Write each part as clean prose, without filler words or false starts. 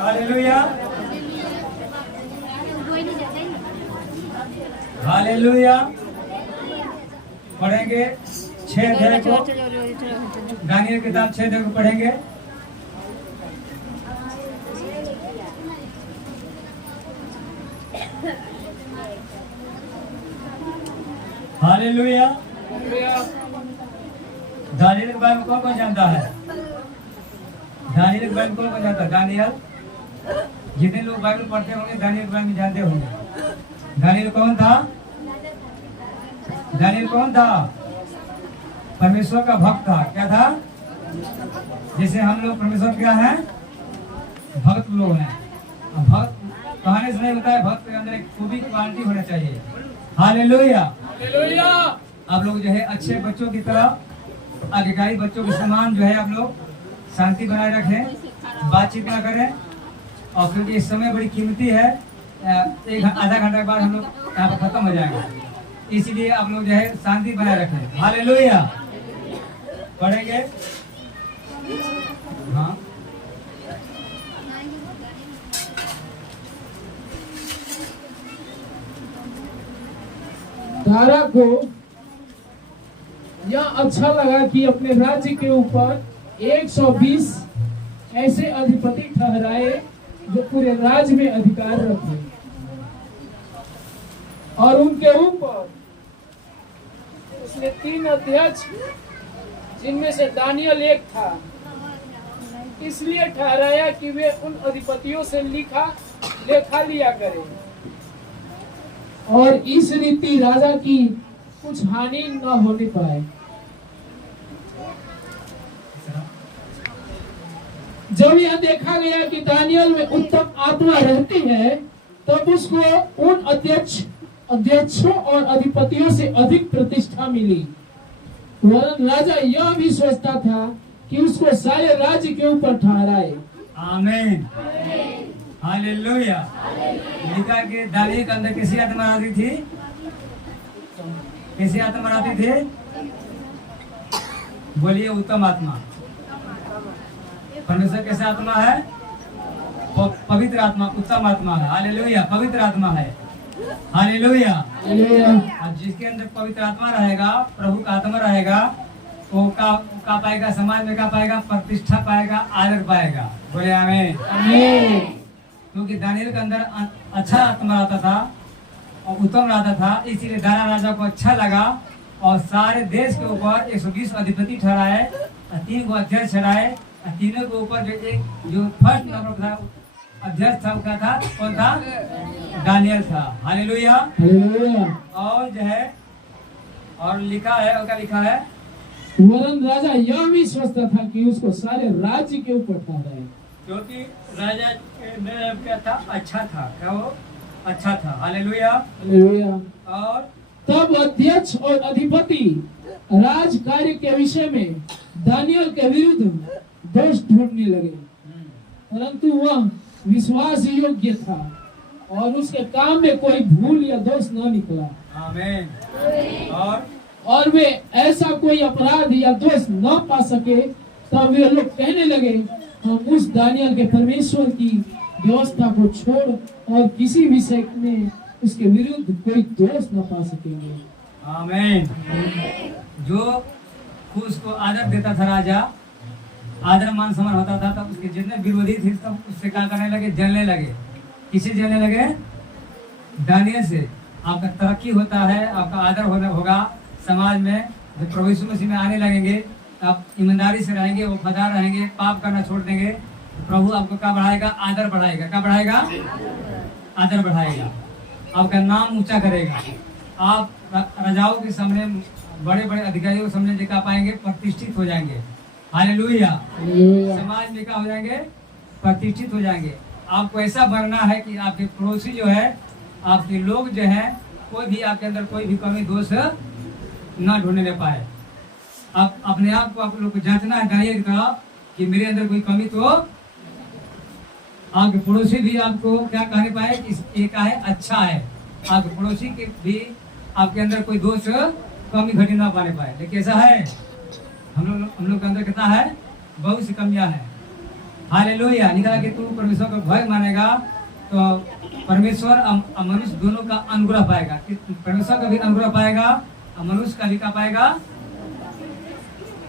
Hallelujah hallelujah. पढ़ेंगे 6 अध्याय को, दानियल किताब 6 अध्याय को पढ़ेंगे। हालेलुया। दानियल के बारे में कौन कौन जानता है? दानियल के बारे में कौन कौन जानता है? दानियल, जितने लोग बाइबल पढ़ते होंगे दानियल के बारे में जानते होंगे। दानियल कौन था? दानियल कौन था? परमेश्वर का भक्त था। क्या था? जैसे हम लोग परमेश्वर क्या है? भक्त लोग हैं। भक्त कहने से नहीं होता है, भक्त के अंदर एक खूबी क्वालिटी होना चाहिए। हालेलुया। आप लोग जो है अच्छे बच्चों की तरह, आज्ञाकारी बच्चों के समान जो है आप लोग शांति बनाए रखें, बातचीत ना करें। और क्योंकि इस समय बड़ी कीमती है, आधा घंटा के बाद हम लोग यहाँ पर खत्म हो जाएगा, इसीलिए आप लोग जो है शांति बनाए रखें। हालेलुया। पढ़ेंगे। हाँ, तारा को यह अच्छा लगा कि अपने राज्य के ऊपर 120 ऐसे अधिपति ठहराए जो पूरे राज्य में अधिकार रखे, और उनके ऊपर उसने 3 अध्यक्ष, जिनमें से दानियल एक था, इसलिए ठहराया कि वे उन अधिपतियों से लेखा लिया करें, और इस रीति राजा की कुछ हानि न होने पाए। जब यह देखा गया कि दानियल में उत्तम आत्मा रहती है, तब उसको उन अध्यक्षों और अधिपतियों से अधिक प्रतिष्ठा मिली। वरन राजा यह भी सोचता था कि उसको सारे राज्य के ऊपर ठहराए। आमीन। हालेलुया। लिखा कि दानियल के अंदर किसी आत्मा आती थी? किसी आत्मा आती थी? बोलिए, उत्तम आत्मा। परमेश्वर कैसा आत्मा है? पवित्र आत्मा, उत्तम आत्मा है। हालेलुया। पवित्र आत्मा है। हालेलुया। और जिसके अंदर पवित्र आत्मा रहेगा, प्रभु का आत्मा रहेगा, वो का पाएगा, समाज में का पाएगा? प्रतिष्ठा पाएगा, आदर पाएगा। बोले आमीन। क्योंकि दानियल के अंदर अच्छा आत्मा आता था और उत्तम रहता था, इसीलिए दारा राजा को अच्छा लगा और सारे देश के ऊपर 120 अधिपति ठहराए, 3 को अध्यक्ष ठहराए। तीनों के ऊपर जो फर्स्ट नंबर था अध्यक्ष था, क्या था? कौन था? दानियल था। हालेलुया। और जो है, और लिखा है, और क्या लिखा है? वरन राजा यह भी सोचता था कि उसको सारे राज्य के ऊपर ठहराए, क्योंकि राजा क्या था? अच्छा था। क्या वो? अच्छा था। हालेलुया। और तब अध्यक्ष और अधिपति राज कार्य के विषय में दानियल के विरुद्ध दोष ढूंढने लगे, परंतु वह विश्वास योग्य था और उसके काम में कोई भूल या दोष न निकला। आमीन। और वे ऐसा कोई अपराध या दोष न पा सके, तब वे लोग कहने लगे, हम उस दानियल के परमेश्वर की व्यवस्था को छोड़ और किसी विषय में उसके विरुद्ध कोई दोष न पा सकेंगे। आमीन। जो उसको आदर देता था राजा, आदर मान सम्मान होता था, तब उसके जितने विरोधी थे तब उससे क्या करने लगे? जलने लगे। किसे जलने लगे? दानियल से। आपका तरक्की होता है, आपका आदर होगा समाज में। जब प्रभु यीशु मसीह में आने लगेंगे, आप ईमानदारी से रहेंगे, वफादार रहेंगे, पाप करना छोड़ देंगे, तो प्रभु आपको क्या बढ़ाएगा? आदर बढ़ाएगा। क्या बढ़ाएगा? आदर बढ़ाएगा। आपका नाम ऊंचा करेगा। आप राजाओं के सामने, बड़े बड़े अधिकारियों के सामने दिखा पाएंगे, प्रतिष्ठित हो जाएंगे। हालेलुया। समाज में क्या हो जाएंगे? प्रतिष्ठित हो जाएंगे। आपको ऐसा बनना है कि आपके पड़ोसी जो है, आपके लोग जो है, कोई भी आपके अंदर कोई भी कमी दोष ना ढूंढने ले पाए। आप अपने आप को, आप लोग को जांचना है दानियल की तरह कि मेरे अंदर कोई कमी तो आपके पड़ोसी भी आपको क्या कहने पाए कि ये क्या है? अच्छा है। आपके पड़ोसी के भी आपके अंदर कोई दोष, कमी घटी ना पाने पाए। लेकिन ऐसा है, हम लोग के अंदर कितना है? बहुत सी कमियां हैं। हालेलुया। निकला कि तू परमेश्वर का भय मानेगा तो परमेश्वर और मनुष्य दोनों का अनुग्रह पाएगा। परमेश्वर का भी अनुग्रह पाएगा और मनुष्य का भी का पाएगा।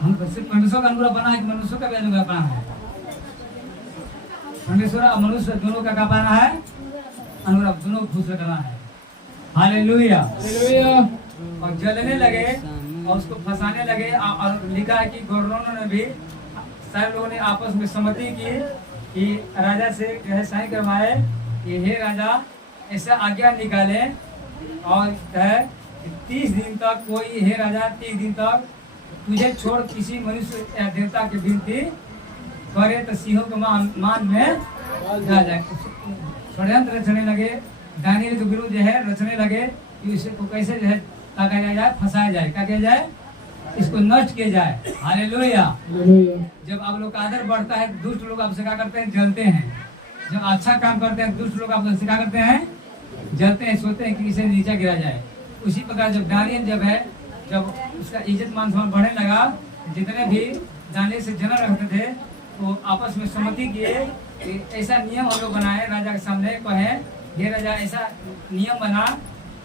हम सिर्फ परमेश्वर का अनुग्रह पाना है कि मनुष्य का भी अनुग्रह पाना है? परमेश्वर और मनुष्य दोनों का पाना है अनुग्रह, दोनों खुश करना है। हालेलुया। और जलने लगे और उसको फंसाने लगे और लिखा है कि गवर्नरों ने भी सारे लोगों ने आपस में सहमति की कि राजा से जो है साइन करवाए कि हे राजा ऐसा आज्ञा निकाले और है 30 दिन तक कोई, हे राजा 30 दिन तक तुझे छोड़ किसी मनुष्य या देवता की विनती करे तो सिंहों के मान में जा जाए। षड्यंत्र रचने लगे, दानियल के विरुद्ध जो है रचने लगे कि इसको कैसे जो है क्या किया जाए, फंसाया जाए, क्या किया जाए, इसको नष्ट किया जाए। हालेलुया। जब आप लोग का आदर बढ़ता है दुष्ट लोग आपसे क्या करते हैं, जलते हैं। जब अच्छा काम करते हैं दुष्ट लोग आपसे क्या करते हैं, जलते हैं, सोचते हैं कि इसे नीचे गिरा जाए। उसी प्रकार जब दानियल जब उसका इज्जत मान सम्मान बढ़ने लगा, जितने भी दानियल से जलन रखते थे तो आपस में सहमति किए कि ऐसा नियम हम लोग बनाए, राजा के सामने कहे हे राजा ऐसा नियम बना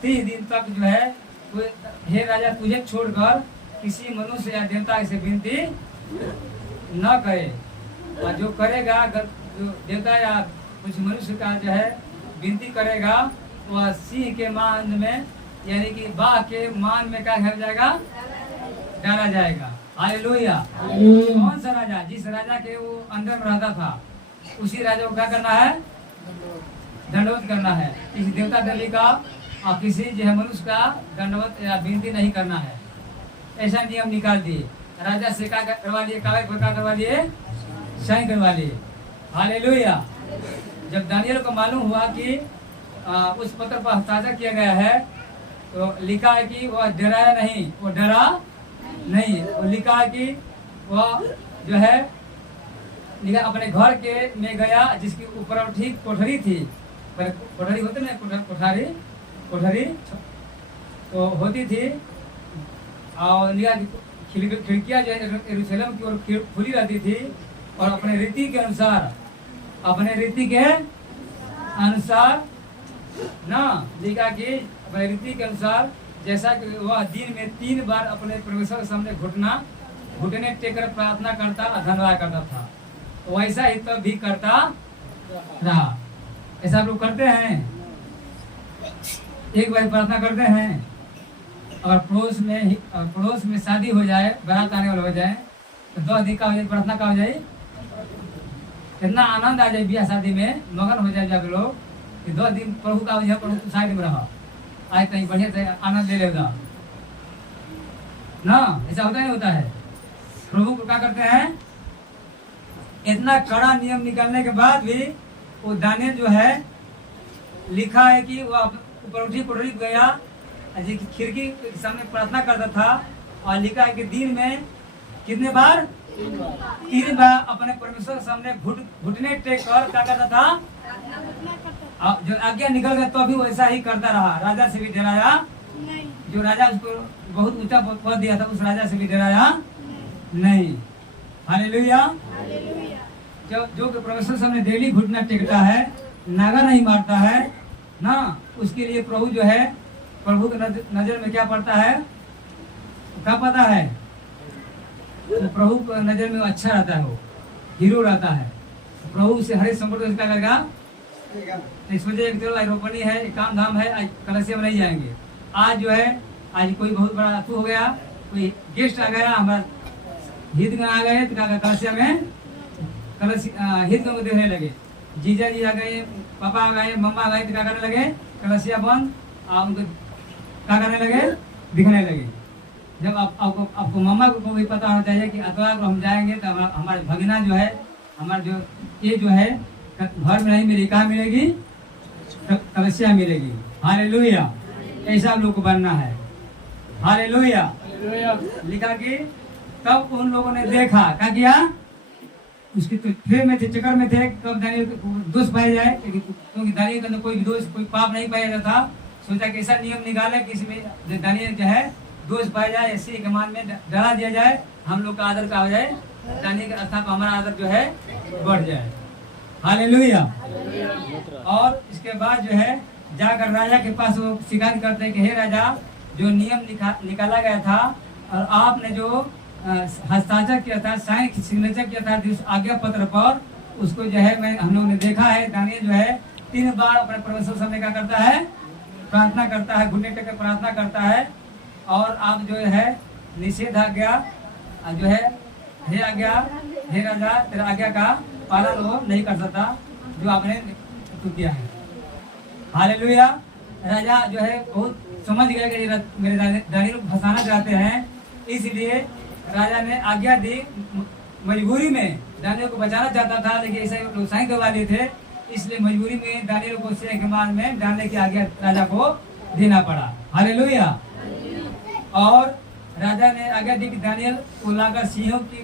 30 दिन तक जो है कोई, हे राजा तुझे छोड़कर किसी मनुष्य या देवता से विनती न करे, और जो करेगा जो देवता या कुछ मनुष्य का जो है विनती करेगा वह सिंह के मान में यानी कि बाघ के मान में क्या हो जाएगा, डाला जाएगा। हालेलुया। कौन सा राजा? जिस राजा के वो अंदर में रहता था उसी राजा को क्या करना है, दंडवत करना है। किसी देवता देवी का और किसी जो है मनुष्य का दंडवत या विनती नहीं करना है। ऐसा नियम निकाल दिए। राजा से क्या करवा लिए, कागज पर क्या करवा लिए, साइन करवा लिए। हालेलुया। जब दानियल को मालूम हुआ कि उस पत्र पर हस्ताक्षर किया गया है तो लिखा है कि वह डराया नहीं, वो डरा नहीं। वो लिखा है कि वह जो है लिखा अपने घर के में गया जिसकी ऊपर ठीक कोठरी थी, कोठरी होती ना, कोठरी तो होती थी और लिखा खिड़कियां जो है यरूशलेम की ओर खुली रहती थी और अपने रीति के अनुसार ना लिखा कि अपने रीति के अनुसार जैसा कि वह दिन में 3 बार अपने परमेश्वर के सामने घुटने टेकर प्रार्थना करता, धन्यवाद करता था, वैसा ही तब भी करता रहा। ऐसा आप लोग करते हैं? एक बार प्रार्थना करते हैं और पड़ोस में शादी हो जाए, बारात आने वाला हो जाए तो 10 दिन का हो जाए, प्रार्थना का हो जाए, कितना आनंद आ जाए ब्याह शादी में, मगन हो जाए जब लोग कि 10 दिन प्रभु का हो जाए, प्रभु तो साइड में रहा, आज कहीं बढ़िया से आनंद ले लेगा ना। ऐसा होता नहीं होता है? प्रभु को क्या करते हैं, इतना कड़ा नियम निकलने के बाद भी वो दानियल जो है लिखा है कि वो ऊपर उठी कोठरी गया, खिड़की के सामने प्रार्थना करता था और लिखा है कि दिन में कितने बार, 3 बार अपने परमेश्वर के सामने घुटने टेक कर क्या करता था, जो आज्ञा निकल गया तो भी वैसा ही करता रहा। राजा से भी डराया नहीं, जो राजा उसको बहुत ऊंचा पद दिया था उस राजा से भी डराया नहीं। हालेलुया। जो परमेश्वर सामने डेली घुटना टेकता है, नागा नहीं मारता है ना, उसके लिए प्रभु जो है, प्रभु के नजर में क्या पड़ता है, क्या पता है, तो प्रभु की नजर में अच्छा रहता है, वो हीरो रहता है। प्रभु से हरे संपर्क क्या करेगा, इस वजह एक रोपनी है, एक काम धाम है, आज कलसिया में नहीं जाएंगे। आज जो है, आज कोई बहुत बड़ा अतु हो गया, कोई गेस्ट आ गया, हमारा हितगण आ गए तो क्या कलसिया में हितगण को देखने लगे, जीजा जी आ गए, पापा आ गए, मम्मा आ गए तो क्या करने लगे, कलसिया बंद, उनको क्या करने लगे, दिखने लगे। जब आपको मम्मा को भी पता होना चाहिए कि अतवार को हम जाएंगे तो हमारे भगना जो है, हमारे जो ये जो है घर में नहीं मिलेगी, कहाँ मिलेगी, कलसिया मिलेगी। हालेलुया। ऐसा लोग को बनना है। हालेलुया। लिखा कि तब उन लोगों ने देखा, क्या किया, उसकी तो फिर में थे, चक्कर में थे कब दानियल दोष पाया जाए, क्योंकि दानियल के अंदर कोई दोष, कोई पाप नहीं पाया जाता। सोचा कि ऐसा नियम निकाले कि इसमें दानियल जो है दोष पाया जाए, ऐसे के मान में डरा दिया जाए, हम लोग का आदर का हो जाए, दानियल के स्थान पर हमारा आदर जो है बढ़ जाए। हालेलुया। और इसके बाद जो है जाकर राजा के पास वो शिकायत करते हैं कि हे राजा, जो नियम निकाला गया था और आपने जो हस्ताक्षर किया था, साइन सिग्नेचर किया था जिस आज्ञा पत्र पर, उसको जो है हम लोग ने देखा है। दानियल जो है 3 बार अपने परमेश्वर सामने क्या करता है, प्रार्थना करता है, घुटने टेक प्रार्थना करता है। और आप जो है निषेध आज्ञा जो है, हे आज्ञा, हे राजा, तेरा आज्ञा का पालन वो नहीं कर सकता जो आपने तो किया है। हालेलुया। राजा जो है बहुत समझ गया कि मेरे दानियल को फंसाना चाहते हैं, इसलिए राजा ने आज्ञा दी। मजबूरी में दानियल को बचाना चाहता था, लेकिन ऐसे लोग साइन करवा लिए थे, इसलिए मजबूरी में दानियल को सिंह के मांद में डालने की आज्ञा राजा को देना पड़ा। हालेलुया। और राजा ने आज्ञा दी कि दानियल को लाकर सिंहों की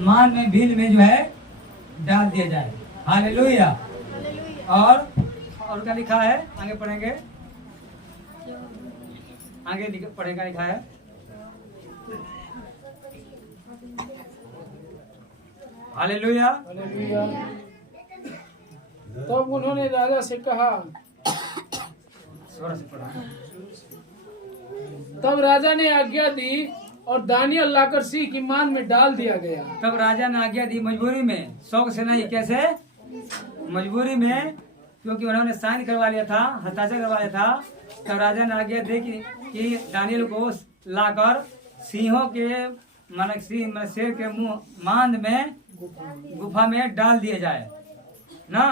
मान में भील में जो है डाल दिया जाए। हालेलुया। और क्या लिखा है, आगे पढ़ेंगे, आगे पढ़ेगा, लिखा है हालेलुया। तब उन्होंने राजा से कहा, तब राजा ने आज्ञा दी और दानियल लाकर सिंह की मान में डाल दिया गया। तब राजा ने आज्ञा दी, मजबूरी में, शौक से नहीं, कैसे मजबूरी में, क्योंकि उन्होंने साइन करवा लिया था, हस्ताक्षर करवा लिया था। तब राजा ने आज्ञा दी कि दानियल को लाकर सिंहों के शेर के मुंह मांद में गुफा में डाल दिया जाए ना।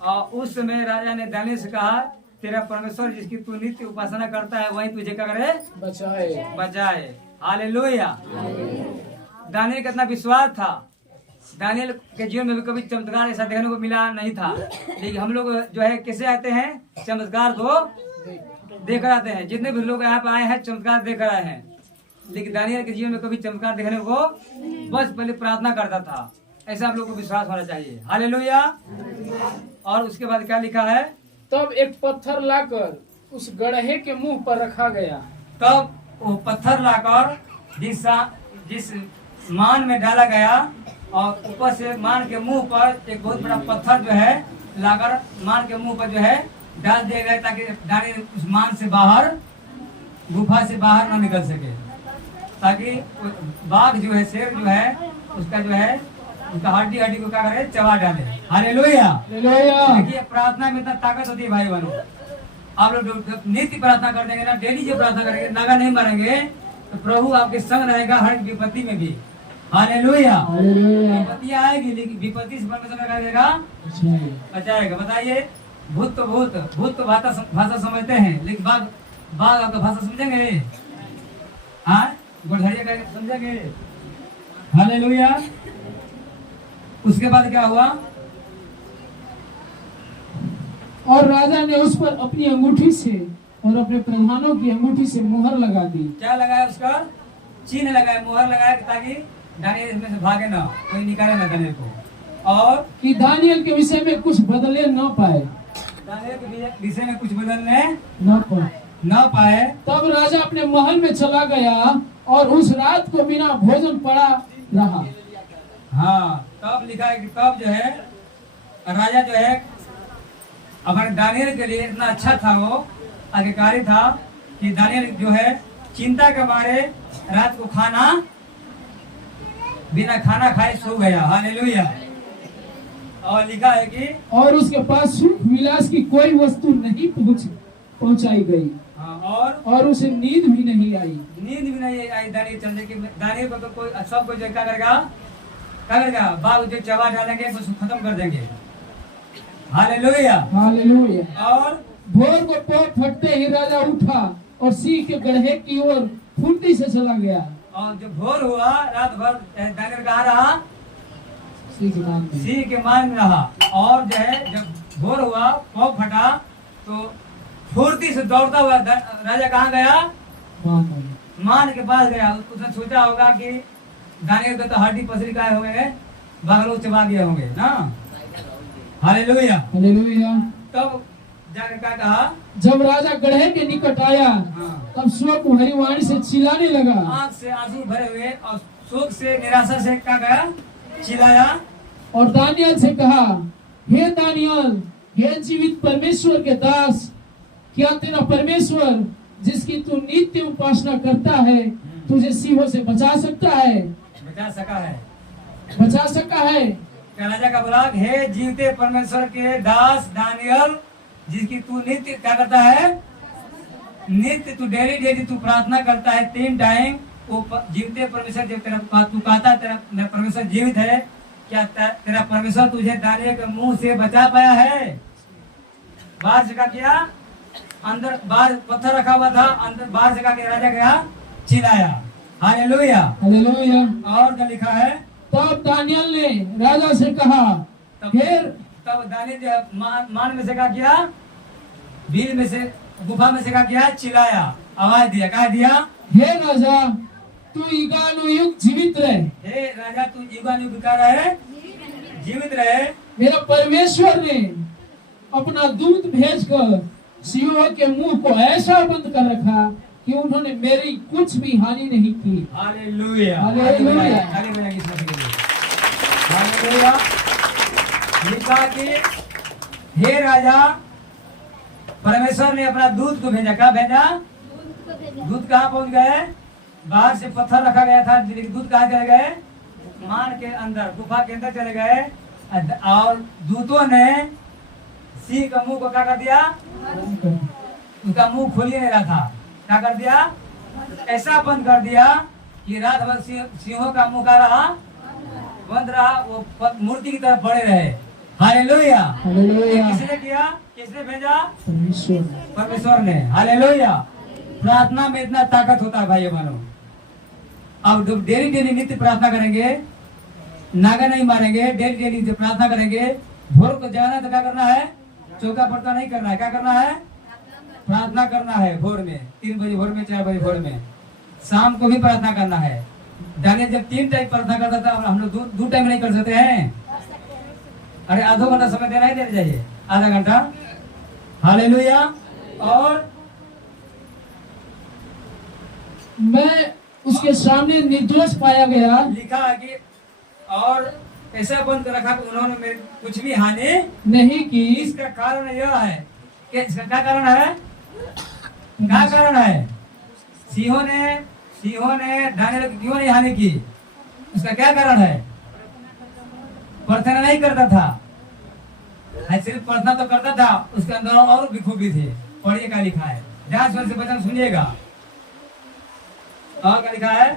और उस समय राजा ने दानियल से कहा, तेरा परमेश्वर जिसकी तू नित्य उपासना करता है वही तुझे क्या करे, बचाए। हालेलुया। दानियल का इतना विश्वास था। दानियल के जीवन में भी कभी चमत्कार ऐसा देखने को मिला नहीं था, लेकिन हम लोग जो है कैसे आते हैं, चमत्कार को देख कर आते हैं। जितने भी लोग यहाँ पे आए हैं चमत्कार देख कर आए हैं, लेकिन दानियल के जीवन में कभी चमत्कार देखने को, बस पहले प्रार्थना करता था। ऐसा आप लोग को विश्वास होना चाहिए। हालेलुया। और उसके बाद क्या लिखा है, तब एक पत्थर लाकर उस गड्ढे के मुंह पर रखा गया। तब वो पत्थर लाकर जिस मान में डाला गया, और ऊपर से मान के मुंह पर एक बहुत बड़ा पत्थर जो है लाकर मान के मुंह पर जो है डाल दिया गया, ताकि दानियल उस मान से बाहर, गुफा से बाहर न निकल सके, ताकि बाघ जो है, शेर जो है, उसका जो है उसका हड्डी को क्या करे, चबा डाले। हालेलुया। देखिए प्रार्थना में इतना ताकत होती है भाई बहनों। आप लोग नित्य प्रार्थना कर देंगे ना, डेली जो प्रार्थना करेंगे, नागा नहीं मारेंगे, तो प्रभु आपके संग रहेगा हर विपत्ति में भी। हालेलुया। विपत्ति आएगी, लेकिन विपत्ति से परमेश्वर क्या करेगा, बचाएगा। बताइए, भूत तो भाषा समझते हैं, लेकिन बाघ आपका भाषा समझेंगे? हाँ, गोधड़िया का समझेंगे? हालेलुया। उसके बाद क्या हुआ, और राजा ने उस पर अपनी अंगूठी से और अपने प्रधानों की अंगूठी से मुहर लगा दी। क्या लगाया, उसका चिन्ह लगाया, मुहर लगाया, ताकि दानियल इसमें से भागे ना, कोई निकाले ना दानियल को, और कि दानियल के विषय में कुछ बदले न पाए, दानियल के विषय में कुछ बदलने न पाए। तब राजा अपने महल में चला गया और उस रात को बिना भोजन पड़ा रहा। हाँ, तब लिखा है कि तब जो है राजा जो है हमारे दानियल के लिए इतना अच्छा था, वो अधिकारी था, कि दानियल जो है चिंता के मारे रात को बिना खाना खाए सो गया। हालेलुया। और लिखा है कि और उसके पास सुख विलास की कोई वस्तु नहीं पहुंचाई गई। हाँ, और उसे नींद भी नहीं आई। दानियल को तो कोई सब कोई क्या करेगा, बाघ जो चबा डालेंगे उसको खत्म कर देंगे। हालेलुया। और भोर को पौध फटते ही राजा उठा और सिंह के गड्ढे की ओर फुर्ती से चला गया। और जब भोर हुआ, रात भर दानियल कहाँ रहा, सिंह के मान में रहा। और जो है जब भोर हुआ, पौध फटा, तो फुर्ती से दौड़ता हुआ राजा कहाँ गया, मान के पास गया। उसने सोचा होगा कि दानियल का तो हड्डी पसरी का होंगे, बाघ चबा गए होंगे ना। हालेलुया। तब जाकर क्या कहा, जब राजा गड्ढे के निकट आया, तब स्व को हरिवाणी से चिल्लाने लगा, आंख से आंसू भरे हुए और शोक से निराशा से क्या गया, चिल्लाया। और दानियल से कहा, हे दानियल, हे जीवित परमेश्वर के दास, क्या तेरा परमेश्वर जिसकी तू नित्य उपासना करता है तुझे सिंहों से बचा सकता है? बचा सका है, बचा सका है। क्या राजा का बोला, हे जीवते परमेश्वर के दास दानियल, जिसकी तू नित्य क्या करता है, नित्य तू डेली तू प्रार्थना करता है 3 टाइम। वो जीवते परमेश्वर जब तेरा तू कहता तेरा परमेश्वर जीवित है, क्या तेरा परमेश्वर तुझे दानियल के मुंह से बचा पाया है? बाहर से क्या किया, अंदर बाहर पत्थर रखा हुआ था, अंदर बाहर से क्या किया, राजा गया चिल्लाया। Hallelujah, hallelujah. और क्या लिखा है, तब दानियल ने राजा से कहा, तब दानियल मान में से क्या किया, भीड़ में से गुफा में से क्या किया, चिल्लाया, आवाज दिया, क्या दिया, हे राजा तू युगानुयुग जीवित रहे। हे राजा तू युगानुयुग क्या रहे, जीवित रहे। मेरा परमेश्वर ने अपना दूत भेजकर सिंहों के मुंह को ऐसा बंद कर रखा कि उन्होंने मेरी कुछ भी हानि नहीं की। Hallelujah, hallelujah. हालेलुया की स्तुति करिए। हालेलुया। लिखा कि हे राजा परमेश्वर ने अपना दूत को भेजा, क्या भेजा, दूत कहाँ पहुंच गए, बाहर से पत्थर रखा गया था, दूत कहाँ चले गए, मान के अंदर गुफा के अंदर चले गए, और दूतों ने सिंह का मुंह को क्या कर दिया, उसका मुंह खोल ही नहीं रहा था, क्या कर दिया, ऐसा बंद कर दिया कि रात भर सिंहों का मुंह का रहा बंद रहा, वो मूर्ति की तरफ बढ़े रहे। Hallelujah, hallelujah. किसने किया, किसने भेजा, परमेश्वर, परमेश्वर ने। हालेलुया। प्रार्थना में इतना ताकत होता है भाई बहनों। अब जब डेली नित्य प्रार्थना करेंगे, नागा नहीं मारेंगे, डेली प्रार्थना करेंगे, भोर को जाना तो क्या करना है, चौका पड़ता नहीं करना है, क्या करना है, प्रार्थना करना है भोर में, 3 बजे भोर में, 4 बजे भोर में, शाम को भी प्रार्थना करना है। दानियल जब 3 टाइम प्रार्थना करता था, हम लोग 2 टाइम नहीं कर सकते हैं? अरे आधो घंटा समय देना ही देना चाहिए, आधा घंटा। हालेलुया। और मैं उसके सामने निर्दोष पाया गया। लिखा है कि और ऐसा बंद कर रखा कि उन्होंने मेरे कुछ भी हानि नहीं की। इसका कारण यह है कि इसका क्या कारण है, क्या कारण है, सिंहों ने दानियल को क्यों नहीं हानि की, उसका क्या कारण है, प्रार्थना नहीं करता था, सिर्फ प्रार्थना तो करता था, उसके अंदर और भी खूबी थी। पढ़िए क्या लिखा है, ध्यान से वचन सुनिएगा। और क्या लिखा है,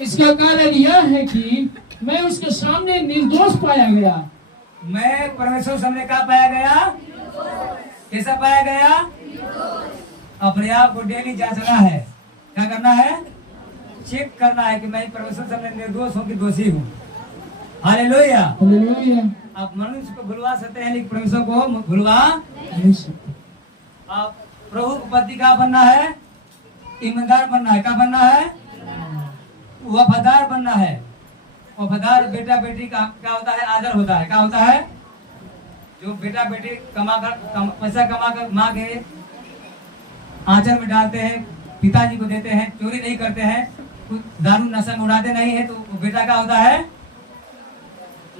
इसका कारण यह है कि मैं उसके सामने निर्दोष पाया गया। मैं परमेश्वर सामने क्या पाया गया, कैसा पाया गया, अपने आप को डेली जांचना है, क्या करना है, चेक करना है कि मैं परमेश्वर सामने निर्दोष हूँ कि दोषी हूँ। हालेलुया। हालेलुया। आप मनुष्य को भुलवा सकते हैं लेकिन परमेश्वर को भुलवा नहीं सकते। आप प्रभु को पति का बनना है, ईमानदार बनना है, क्या बनना है, वफादार बनना है। वफादार बेटा बेटी का क्या होता है, आदर होता है, क्या होता है, जो बेटा बेटी पैसा कमा कर माँ के आंचल में डालते हैं, पिताजी को देते हैं, चोरी नहीं करते हैं, कुछ दारू नशा में उड़ाते नहीं है, तो वो बेटा क्या होता है,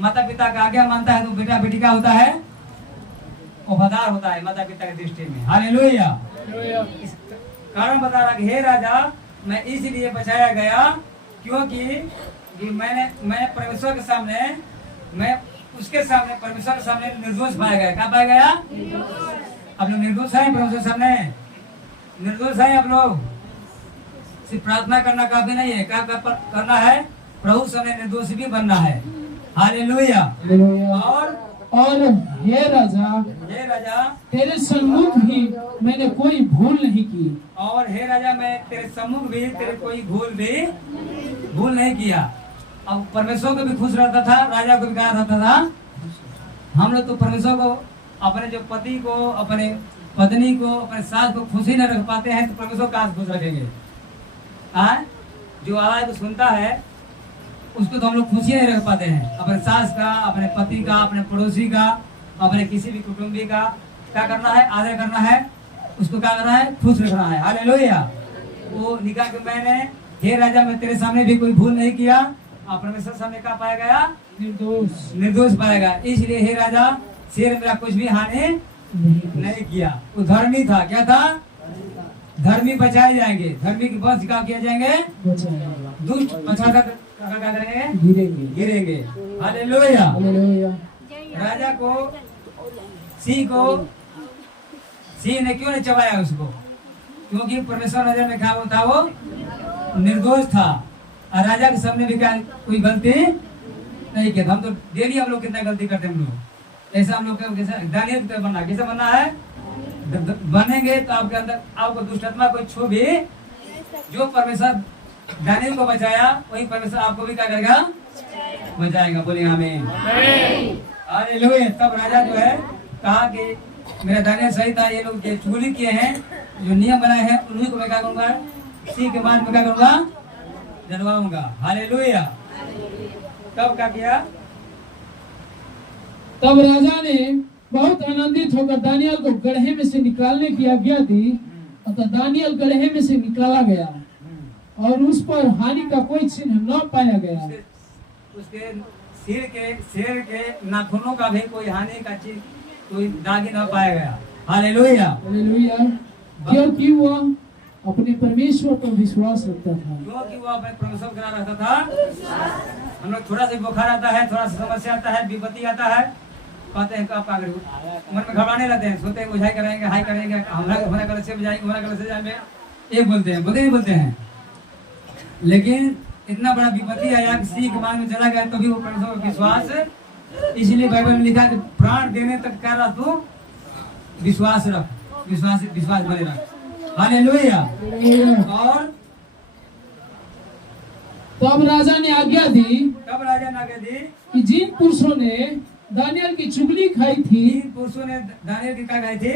माता पिता का आज्ञा मानता है, तो बेटा बेटी का होता है, वफादार होता है माता पिता की दृष्टि में। हालेलुया। इस कारण बता रहा कि हे राजा मैं इसलिए बचाया गया क्योंकि मैंने परमेश्वर के सामने, मैं उसके सामने, परमेश्वर के सामने निर्दोष पाया गया। क्या पाया गया, आप लोग निर्दोष हैं परमेश्वर के सामने, निर्दोष हैं आप लोग। सिर्फ प्रार्थना करना काफी नहीं है, क्या करना है, प्रभु सामने निर्दोष भी बनना है। हालेलुया। और हे राजा तेरे सम्मुख भी मैंने कोई भूल नहीं की। और हे राजा मैं तेरे सम्मुख भी तेरे कोई भूल नहीं किया। अब परमेश्वर को भी खुश रहता था, राजा को भी कहा रहता था। हम लोग तो परमेश्वर को, अपने जो पति को, अपने पत्नी को, अपने सास को खुशी न रख पाते हैं, तो परमेश्वर कहाँ खुश रखेंगे। जो आवाज को सुनता है उसको तो हम लोग खुशी नहीं रख पाते हैं। अपने सास का, अपने पति का, अपने पड़ोसी का, अपने किसी भी कुटुंबी का क्या करना है, आदर करना है, उसको क्या करना है, खुश रखना है। हालेलुया। वो निकाह के मैंने, हे राजा मैं तेरे सामने भी कोई भूल नहीं किया, और परमेश्वर सामने क्या पाया गया? निर्दोष पाया गया। इसलिए हे राजा शेर मेरा कुछ भी हानि नहीं किया। वो धर्मी था। क्या था? धर्मी बचाए जाएंगे, धर्मी के बस क्या किया जाएंगे? दुष्ट पछाड़ क्या करेंगे? गिरेंगे। हालेलुया। राजा को सिंह ने क्यों नहीं चबाया उसको? क्योंकि परमेश्वर राजा में क्या था? वो निर्दोष था, और राजा के सामने भी क्या कोई गलती नहीं किया। हम तो डेली हम लोग कितना गलती करते हैं हम लोग। ऐसा हम लोग कैसा दानियल तो बनना, कैसे बनना है? बनेंगे तो आपके अंदर आपको दुष्ट आत्मा कोई छू भी, जो परमेश्वर दानियल को बचाया वही परमेश्वर आपको भी क्या करेगा? बचाएगा। बोलिए आमीन। हालेलुया। तब राजा जो है कहा कि मेरा दानियल सही था, ये लोग चुगली किए हैं, जो नियम बनाए हैं उन्हीं को मैं क्या करूंगा? सिंह के मांस में क्या करूंगा? जनवाऊंगा। हालेलुया। तब क्या किया? तब राजा ने बहुत आनंदित होकर दानियल को गड्ढे में से निकालने की आज्ञा दी, अतः दानियल गड्ढे में से निकाला गया और उस पर हानि का कोई चिन्ह न पाया गया। उसके सिर के नाखूनों का भी कोई हानि का चिन्ह, कोई दागी न पाया गया। हालेलुया। हालेलुया। क्योंकि वह अपने परमेश्वर पर विश्वास रखता था। क्योंकि वो अपने परमेश्वर पर रखता था। हम लोग थोड़ा सा बुखार आता है, थोड़ा सा समस्या आता है, विपत्ति आता है, कहते हैं आप मन में घबराने लगते हैं, सोते हैं बुझाई करेंगे, हाई करेंगे, हमारा गलत से बुझाएंगे, हमारा गलत से जाएंगे, ये बोलते हैं। लेकिन इतना बड़ा विपत्ति आया कि सिंह के मांस में चला गया, तभी वो परमेश्वर पर विश्वास। इसलिए बाइबल में लिखा है प्राण देने तक कर रहा तू विश्वास रख, विश्वास बने रख। हालेलुया। और तब राजा ने आज्ञा दी कि जिन पुरुषों ने दानियल की चुगली खाई थी, जिन पुरुषों ने दानियल की क्या खाई थी?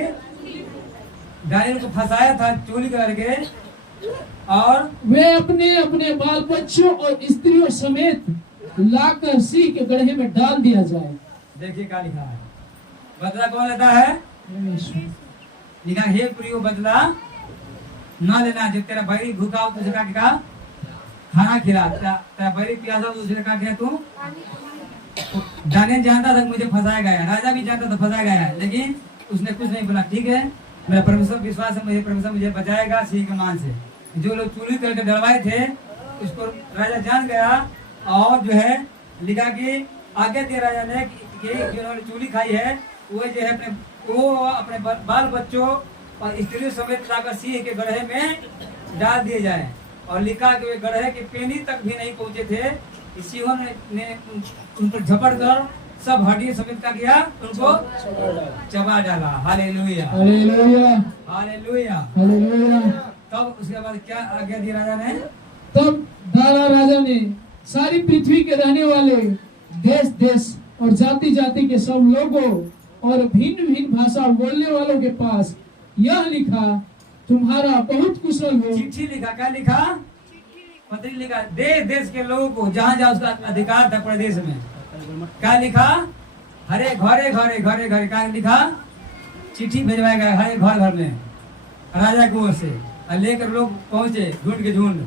दानियल को फंसाया था चुगली करके, और वे अपने अपने बाल बच्चों और स्त्रियों समेत लाकर सिंह के गड्ढे में डाल दिया जाए। देखिए क्या लिखा है। बदला कौन लेता है? लिखा हे प्रियो बदला न लेना। जब तेरा भाई भूखा हो तुझे क्या खाना खिला, तेरा भाई प्यासा हो तुझे क्या किया? तू दानियल जानता था मुझे फंसाया गया, राजा भी जानता था फंसाया गया है, लेकिन उसने कुछ नहीं बोला। ठीक है, मेरा परमेश्वर विश्वास है, मुझे परमेश्वर मुझे बचाएगा सिंह के मांस से। जो लोग चुगली करके डरवाए थे उसको राजा जान गया, और जो है लिखा कि आगे दिया राजा ने कि जिन्होंने चुगली खाई है वो जो है अपने बाल बच्चों और स्त्रियों समेत लाकर सिंह के गड्ढे में डाल दिए जाए। और लिखा कि वे गड्ढे के पेनी तक भी नहीं पहुंचे थे, सिंहों ने उन पर झपट कर सब हड्डी समेत का किया, उनको चबा डाला। हालेलुया। हालेलुया। हालेलुया। हालेलुया। तब उसके बाद क्या आज्ञा दी राजा ने? तब दारा राजा ने सारी पृथ्वी के रहने वाले देश देश और जाति जाति के सब लोगों और भिन्न भिन्न भाषा बोलने वालों के पास यह लिखा, तुम्हारा बहुत कुशल हो। चिट्ठी लिखा। क्या लिखा? पत्री लिखा। देश देश के लोगों को जहाँ जहाँ उसका अधिकार था प्रदेश में, क्या लिखा? हरे घरे घरे घरे घरे क्या लिखा? चिट्ठी भेजवाया गया हरे घर घर में राजा की ओर से, और लेकर लोग पहुंचे झुंड के झुंड।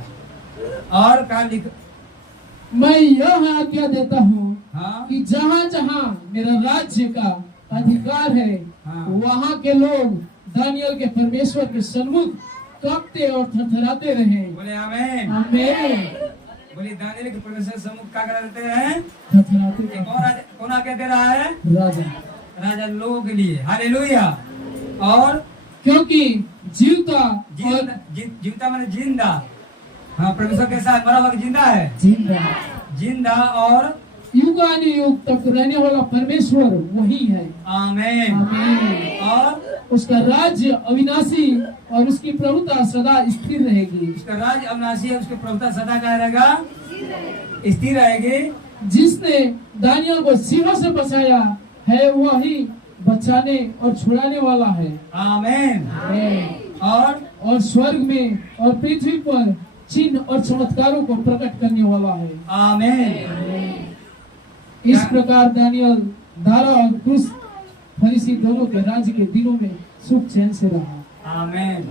और क्या लिखा? मैं यह आज्ञा देता हूँ हाँ? कि जहाँ जहाँ मेरा राज्य का अधिकार है, हाँ। वहाँ के लोग दानियल के परमेश्वर के सन्मुख कांपते और थरथराते रहे। बोले आमीन। आमीन। बोले दानियल के परमेश्वर सम्मुख क्या करते हैं? थरथराते। कौन आज्ञा दे रहा है? राजा। राजा लोगों के लिए। हालेलुया। और क्योंकि जीवता माने जिंदा। हाँ, परमेश्वर के साथ मरा हुआ जिंदा है। जिंदा और युगानुयुग तक रहने वाला परमेश्वर वही है। आमीन। आमीन। और उसका राज्य अविनाशी और उसकी प्रभुता सदा स्थिर रहेगी। उसका राज्य अविनाशी है, उसकी प्रभुता सदा क्या रहेगा? स्थिर रहेगी। जिसने दानियल को सिंहों से बचाया है वही बचाने और छुड़ाने वाला है। आमीन। और स्वर्ग में और पृथ्वी पर चिन्ह और चमत्कारों को प्रकट करने वाला है। आमीन। इस प्रकार दानियल दारा और क्रूस फरीसी दोनों के राज्य के दिनों में सुख चैन से रहा। आमीन।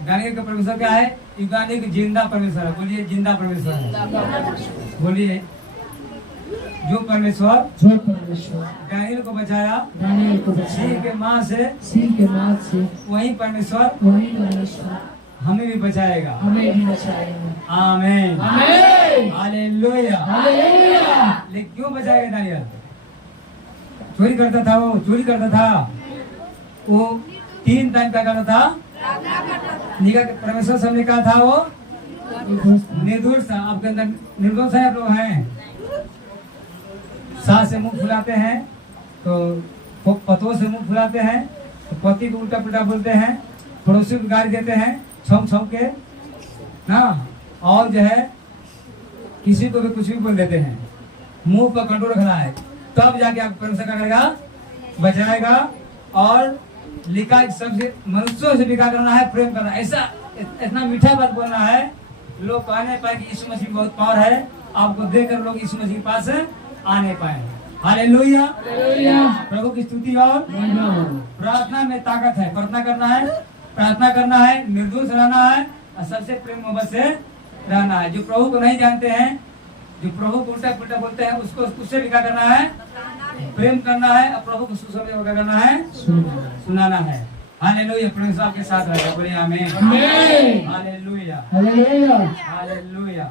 दानियल का परमेश्वर क्या है? युगानिक जिंदा परमेश्वर है। बोलिए जिंदा परमेश्वर है। बोलिए जो परमेश्वर दानियल को बचाया सिंह के मां से, वही परमेश्वर हमें भी बचाएगा। आमीन। हालेलुया। लेकिन क्यों बचाएगा दानियल? चोरी करता था, वो 3 टाइम क्या करता था? निका परमेश्वर सबने कहा था वो निर्दोष था। आपके अंदर निर्दोष है, आप लोग हैं। सास से मुंह फुलाते हैं तो पतों से मुंह फुलाते हैं, तो पति को उल्टा पुल्टा बोलते हैं, पड़ोसी को गाली देते हैं छौंक के ना, और जो है किसी को भी कुछ भी बोल देते हैं। मुंह पर कंट्रोल रखना है, तब जाके आप परमेश्वर क्या करेगा? बचाएगा। और लिखा सबसे मनुष्यों से भी क्या करना है? प्रेम करना। ऐसा इतना मीठा बात बोलना है, लोग कहने पाए कि यीशु मसीह बहुत पावर है, आपको देखकर लोग यीशु मसीह के पास आने पाए। हालेलुया। प्रभु की स्तुति। और प्रार्थना में ताकत है। प्रार्थना करना है, निर्दोष रहना है, और सबसे प्रेम मोहब्बत से रहना है। जो प्रभु को नहीं जानते हैं, जो प्रभु को उल्टा पुल्टा बोलते हैं, उससे भी क्या करना है? प्रेम करना है। और प्रभु को सुसमाचार को क्या करना है? सुनाना है। हालेलुया। परमेश्वर आपके साथ रहेगा। बोलिए आमीन। हालेलुया। हालेलुया।